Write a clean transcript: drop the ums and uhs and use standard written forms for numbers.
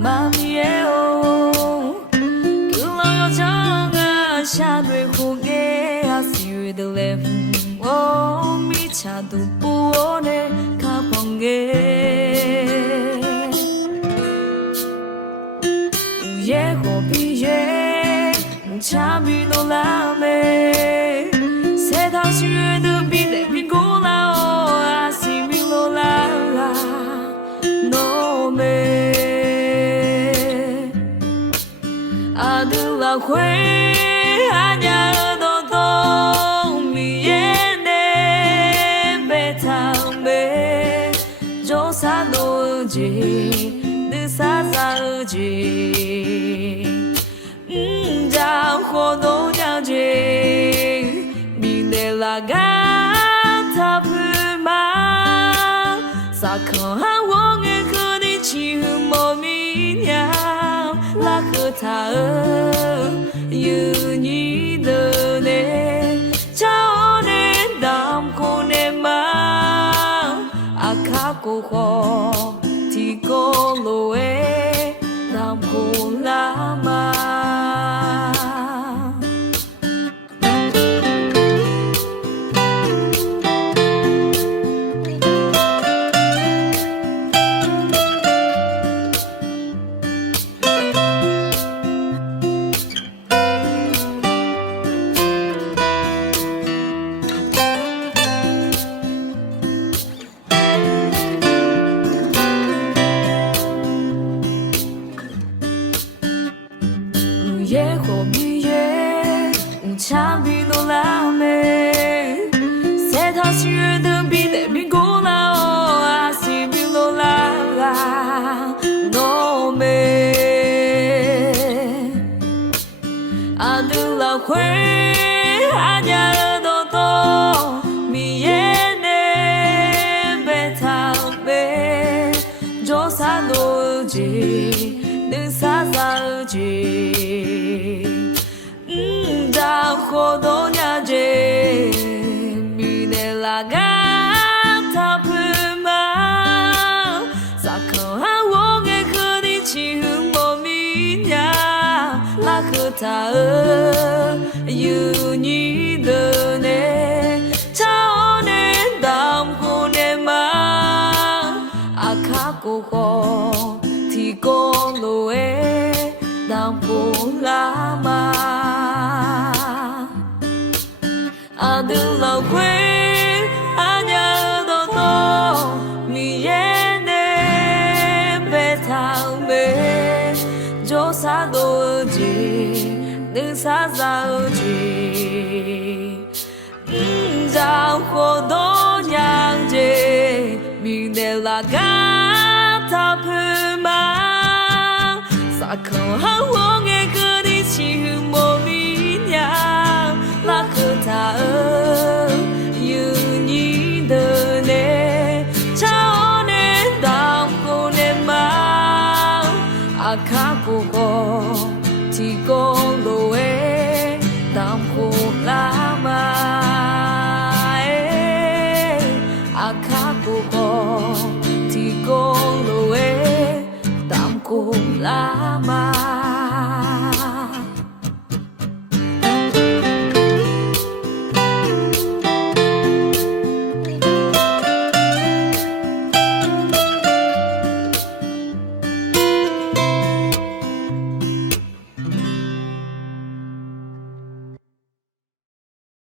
妈咪耶哦，古老有长啊，下对苦给啊，喜悦的泪哦，米恰都不我呢，卡邦给。夜或毕业，恰比诺拉美，谁他喜悦的比得比古老哦，阿西米罗拉诺美，阿德拉会阿亚尔多多米耶内贝塔美，就萨诺吉。让活动了解，明天拉嘎他不嘛，萨克哈我给和你起莫名呀，拉和他有你的呢，找你当过呢嘛，阿卡过后。提高罗诶，当不拉嘛。夜或毕业，恰比诺拉美，谁他喜悦的比得比古老哦，阿西比罗拉诺美，阿德拉会阿亚尔多多米耶内贝塔贝，就萨诺吉。萨萨吉，当活动了解，米内拉嘎他不嘛，萨克哈我给和你起莫名呀，拉和他有你的呢，找你当活呢嘛，阿卡过后。提高罗诶，当不拉嘛，阿德拉会阿亚多多米耶内贝塔美，就萨多吉能萨萨吉，让活动样子，明天拉嘎他不。萨克哈我给和你起莫名呀，拉和他